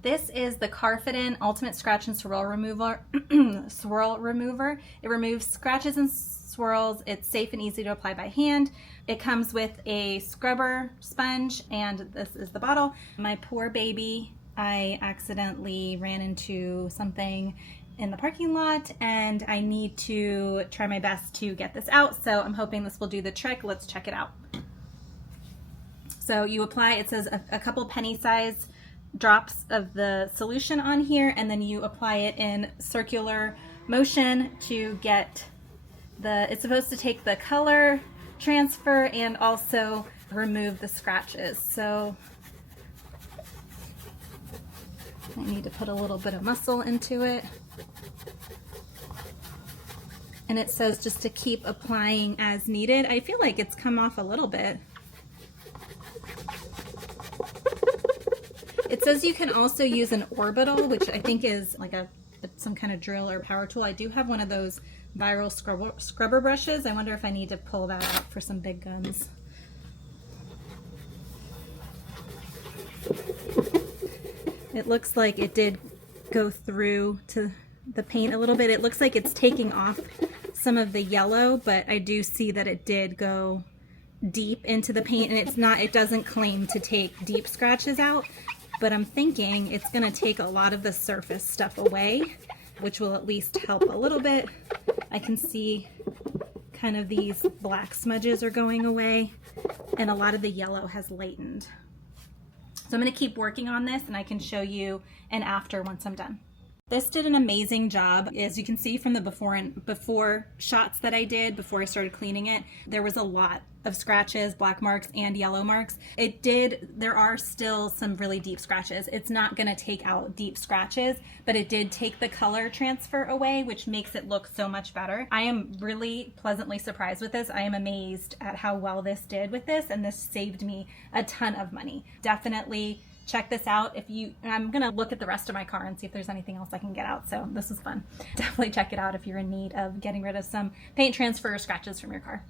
This is the Carfidant Ultimate Scratch and Swirl Remover. Swirl Remover. It removes scratches and swirls. It's safe and easy to apply by hand. It comes with a scrubber sponge, and this is the bottle. My poor baby, I accidentally ran into something in the parking lot, and I need to try my best to get this out. So I'm hoping this will do the trick. Let's check it out. So you apply, it says a couple penny size drops of the solution on here, and then you apply it in circular motion to get it's supposed to take the color transfer and also remove the scratches. So I need to put a little bit of muscle into it. And it says just to keep applying as needed. I feel like it's come off a little bit. It says you can also use an orbital, which I think is like some kind of drill or power tool. I do have one of those viral scrubber brushes. I wonder if I need to pull that out for some big guns. It looks like it did go through to the paint a little bit. It looks like it's taking off some of the yellow, but I do see that it did go deep into the paint, and it doesn't claim to take deep scratches out. But I'm thinking it's gonna take a lot of the surface stuff away, which will at least help a little bit. I can see kind of these black smudges are going away, and a lot of the yellow has lightened. So I'm gonna keep working on this, and I can show you an after once I'm done. This did an amazing job. As you can see from the before shots that I did before I started cleaning it, there was a lot of scratches, black marks and yellow marks. There are still some really deep scratches. It's not gonna take out deep scratches, but it did take the color transfer away, which makes it look so much better. I am really pleasantly surprised with this. I am amazed at how well this did with this, and this saved me a ton of money. Definitely check this out. I'm gonna look at the rest of my car and see if there's anything else I can get out. So this is fun. Definitely check it out if you're in need of getting rid of some paint transfer or scratches from your car.